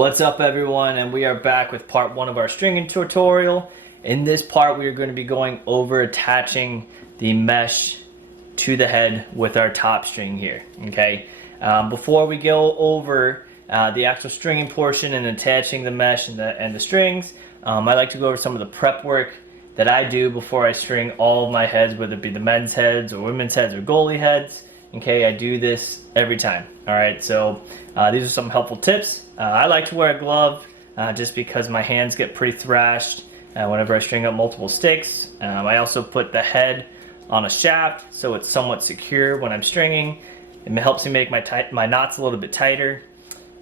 What's up everyone, and we are back with part 1 of our stringing tutorial. In this part we are going to be going over attaching the mesh to the head with our top string here. Okay. Before we go over the actual stringing portion and attaching the mesh and the strings, I like to go over some of the prep work that I do before I string all of my heads, whether it be the men's heads or women's heads or goalie heads. Okay, I do this every time. Alright, so these are some helpful tips. I like to wear a glove just because my hands get pretty thrashed whenever I string up multiple sticks. I also put the head on a shaft so it's somewhat secure when I'm stringing. It helps me make my knots a little bit tighter.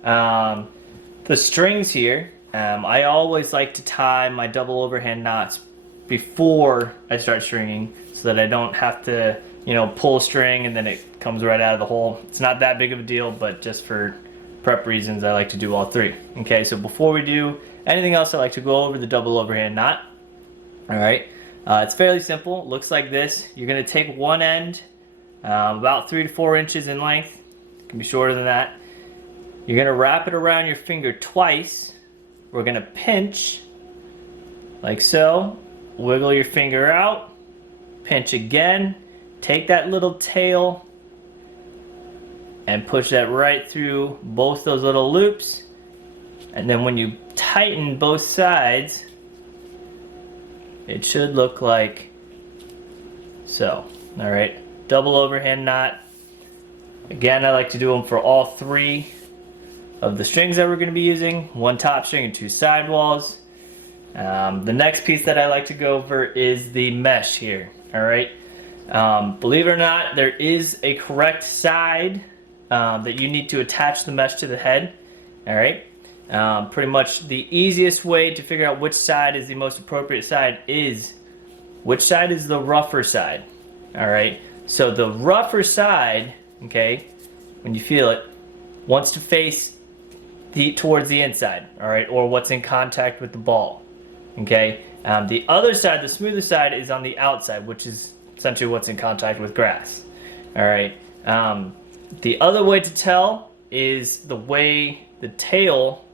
The strings here, I always like to tie my double overhand knots before I start stringing so that I don't have to, you know, pull a string and then it comes right out of the hole. It's not that big of a deal, but just for prep reasons I like to do all three. Okay, so before we do anything else, I like to go over the double overhand knot. Alright, it's fairly simple. It looks like this. You're going to take one end about 3 to 4 inches in length. It can be shorter than that. You're going to wrap it around your finger twice. We're going to pinch like so. Wiggle your finger out. Pinch again. Take that little tail and push that right through both those little loops. And then when you tighten both sides, it should look like so. Alright, double overhand knot. Again, I like to do them for all 3 of the strings that we're going to be using. 1 top string and 2 sidewalls. The next piece that I like to go over is the mesh here. Alright, believe it or not, there is a correct side that you need to attach the mesh to the head. Alright, pretty much the easiest way to figure out which side is the most appropriate side is which side is the rougher side. Alright, so the rougher side, okay, when you feel it, wants to face towards the inside, alright, or what's in contact with the ball. Okay, the other side, the smoother side, is on the outside, which is essentially what's in contact with grass. Alright, the other way to tell is the way the tail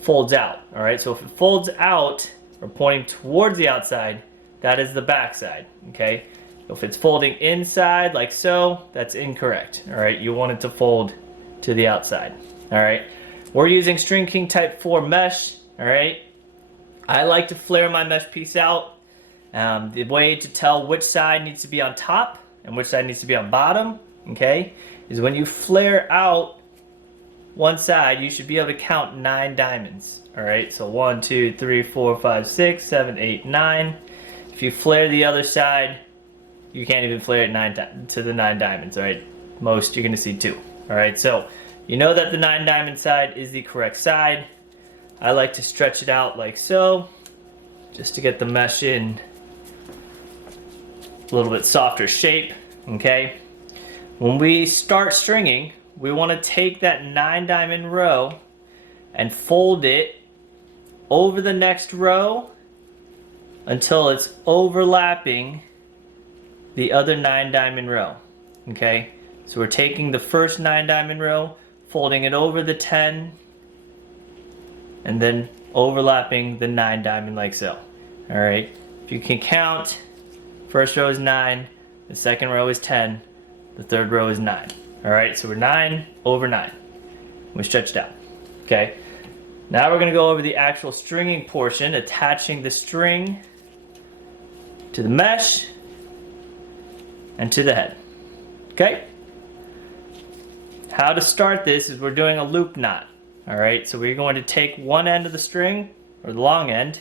folds out. Alright, so if it folds out or pointing towards the outside, that is the back side. Okay, if it's folding inside like so, that's incorrect. Alright, you want it to fold to the outside. Alright, we're using String King Type 4 mesh. Alright, I like to flare my mesh piece out. The way to tell which side needs to be on top and which side needs to be on bottom, okay, is when you flare out one side, you should be able to count 9 diamonds. Alright, so 1, 2, 3, 4, 5, 6, 7, 8, 9. If you flare the other side, you can't even flare it to the 9 diamonds. Alright, most you're going to see 2. Alright, so you know that the 9 diamond side is the correct side. I like to stretch it out like so, just to get the mesh in a little bit softer shape. Okay, when we start stringing, we want to take that 9 diamond row and fold it over the next row until it's overlapping the other 9 diamond row. Okay, so we're taking the first 9 diamond row, folding it over the 10, and then overlapping the 9 diamond like so. Alright, if you can count, first row is 9, the second row is 10, the third row is 9. Alright, so we're 9 over 9. We stretch it out. Okay, now we're going to go over the actual stringing portion, attaching the string to the mesh and to the head. Okay, how to start this is we're doing a loop knot. Alright, so we're going to take one end of the string, or the long end,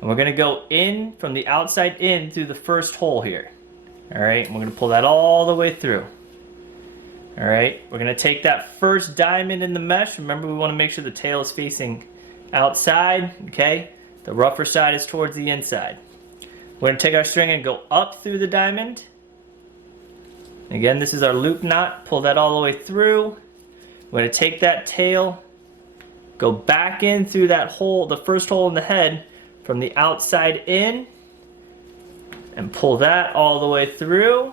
and we're going to go in from the outside in through the first hole here. Alright, and we're going to pull that all the way through. Alright, we're going to take that first diamond in the mesh. Remember, we want to make sure the tail is facing outside. Okay, the rougher side is towards the inside. We're going to take our string and go up through the diamond. Again, this is our loop knot. Pull that all the way through. We're going to take that tail, go back in through that hole, the first hole in the head, from the outside in, and pull that all the way through.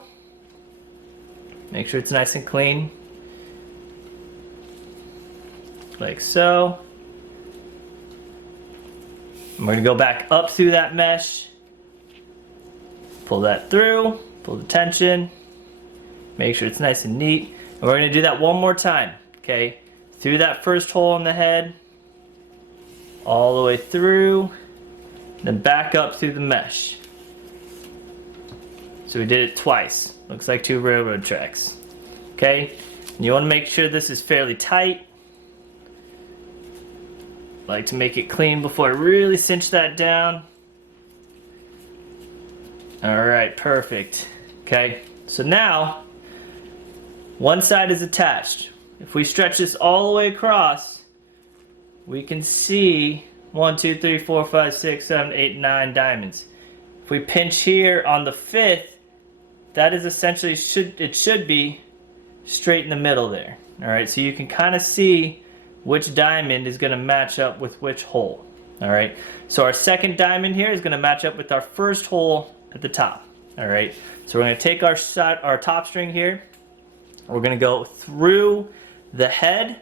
Make sure it's nice and clean. like so. And we're gonna go back up through that mesh, pull that through, pull the tension, make sure it's nice and neat. And we're gonna do that one more time, okay? Through that first hole in the head, all the way through, then back up through the mesh. So we did it twice. Looks like 2 railroad tracks. Okay? And you want to make sure this is fairly tight. Like to make it clean before I really cinch that down. Alright, perfect. Okay, so now one side is attached. If we stretch this all the way across, we can see 1, 2, 3, 4, 5, 6, 7, 8, 9 diamonds. If we pinch here on the 5th, that is essentially it should be straight in the middle there. Alright, so you can kind of see which diamond is going to match up with which hole. Alright, so our second diamond here is going to match up with our first hole at the top. Alright, so we're going to take our top string here. We're going to go through the head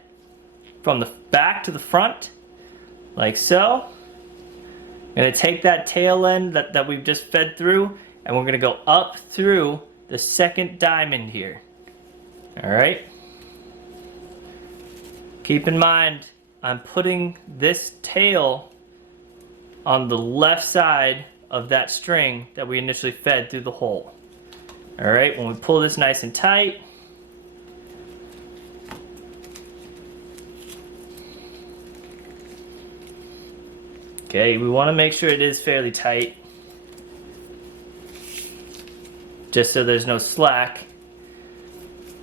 from the back to the front, like so. I'm going to take that tail end that we've just fed through, and we're going to go up through the second diamond here. Alright? Keep in mind, I'm putting this tail on the left side of that string that we initially fed through the hole. Alright, when we pull this nice and tight, okay, we want to make sure it is fairly tight, just so there's no slack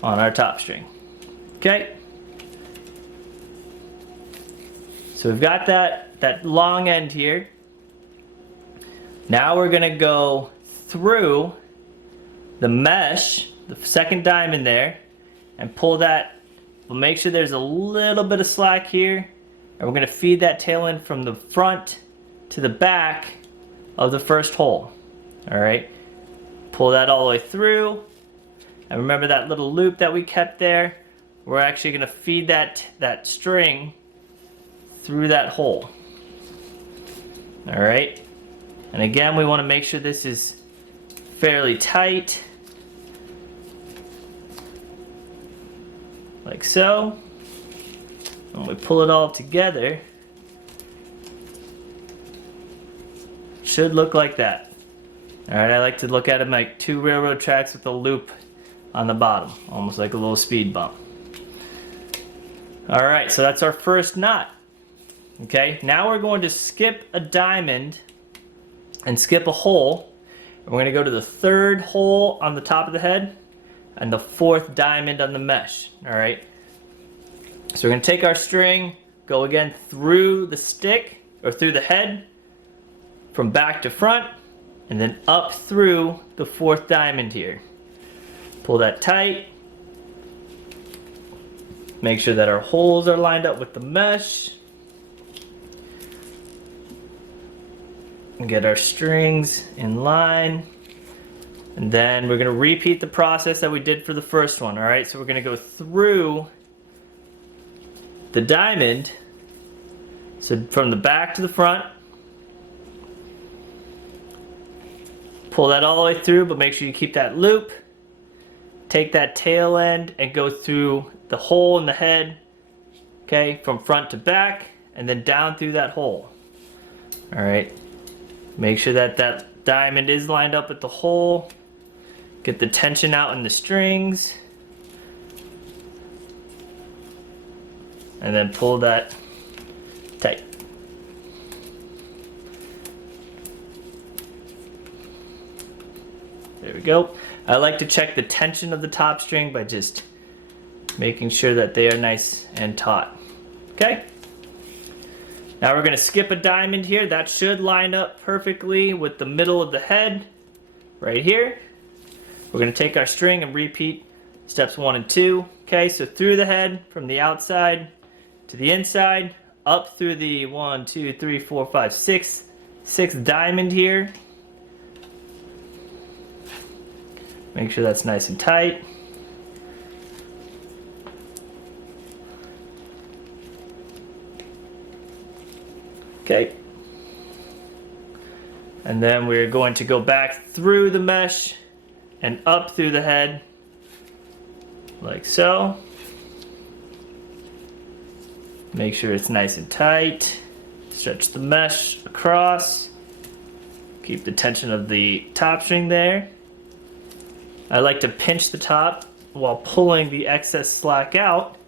on our top string. Okay, so we've got that long end here. Now we're going to go through the mesh, the second diamond there, and pull that. We'll make sure there's a little bit of slack here. And we're going to feed that tail end from the front to the back of the first hole. Alright, pull that all the way through. And remember that little loop that we kept there? We're actually going to feed that string through that hole. Alright, and again we want to make sure this is fairly tight. Like so. When we pull it all together, it should look like that. Alright, I like to look at them like 2 railroad tracks with a loop on the bottom, almost like a little speed bump. Alright, so that's our first knot. Okay, now we're going to skip a diamond and skip a hole. And we're going to go to the 3rd hole on the top of the head and the 4th diamond on the mesh. Alright. So we're going to take our string, go again through the stick, or through the head, from back to front, and then up through the 4th diamond here. Pull that tight. Make sure that our holes are lined up with the mesh. And get our strings in line. And then we're going to repeat the process that we did for the first one, alright? So we're going to go through the diamond, so from the back to the front, pull that all the way through, but make sure you keep that loop. Take that tail end and go through the hole in the head, okay, from front to back, and then down through that hole. Alright, make sure that that diamond is lined up with the hole. Get the tension out in the strings. And then pull that tight. There we go. I like to check the tension of the top string by just making sure that they are nice and taut. Okay? Now we're going to skip a diamond here. That should line up perfectly with the middle of the head right here. We're going to take our string and repeat steps 1 and 2. Okay, so through the head from the outside to the inside, up through the 1, 2, 3, 4, 5, 6, 6th diamond here. Make sure that's nice and tight. Okay. And then we're going to go back through the mesh and up through the head, like so. Make sure it's nice and tight. Stretch the mesh across. Keep the tension of the top string there. I like to pinch the top while pulling the excess slack out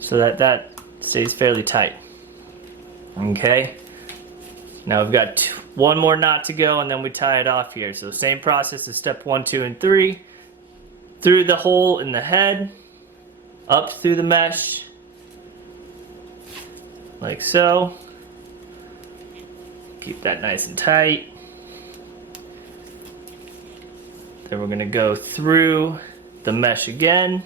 so that that stays fairly tight. Okay. Now we've got one more knot to go and then we tie it off here. So same process as step 1, 2, and 3. Through the hole in the head, up through the mesh, like so. Keep that nice and tight. Then we're going to go through the mesh again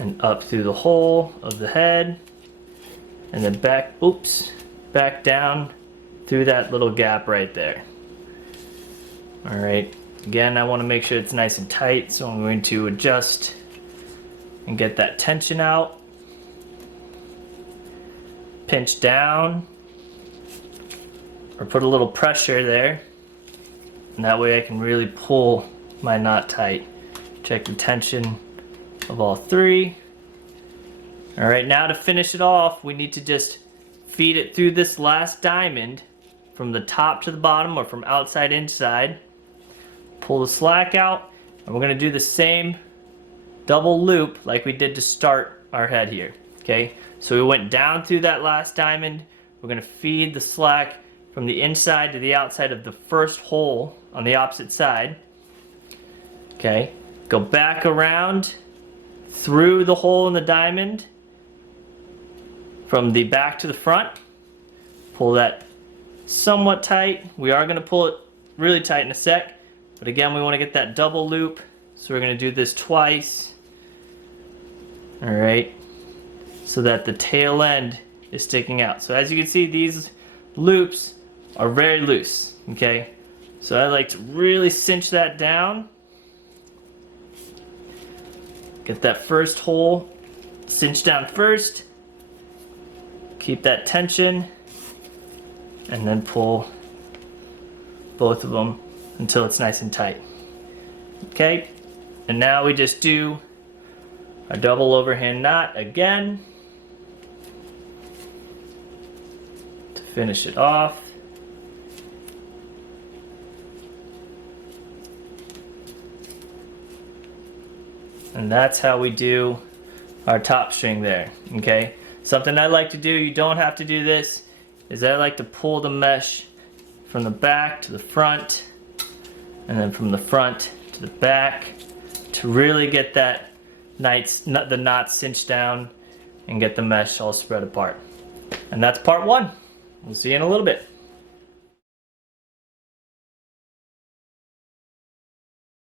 and up through the hole of the head and then back, back down through that little gap right there. All right, again, I want to make sure it's nice and tight, so I'm going to adjust and get that tension out. Pinch down or put a little pressure there, and that way I can really pull my knot tight. Check the tension of all 3. All right, now to finish it off, we need to just feed it through this last diamond from the top to the bottom or from outside inside. Pull the slack out, and we're going to do the same double loop like we did to start our head here. Okay, so we went down through that last diamond. We're going to feed the slack from the inside to the outside of the first hole on the opposite side. Okay, go back around through the hole in the diamond from the back to the front. Pull that somewhat tight. We are going to pull it really tight in a sec, but again, we want to get that double loop, so we're going to do this twice. All right, so that the tail end is sticking out. So as you can see, these loops are very loose, okay? So I like to really cinch that down. Get that first hole cinched down first. Keep that tension, and then pull both of them until it's nice and tight. Okay, and now we just do a double overhand knot again to finish it off. And that's how we do our top string there, okay? Something I like to do, you don't have to do this, is I like to pull the mesh from the back to the front, and then from the front to the back to really get that the knot cinched down and get the mesh all spread apart. And that's part 1. We'll see you in a little bit.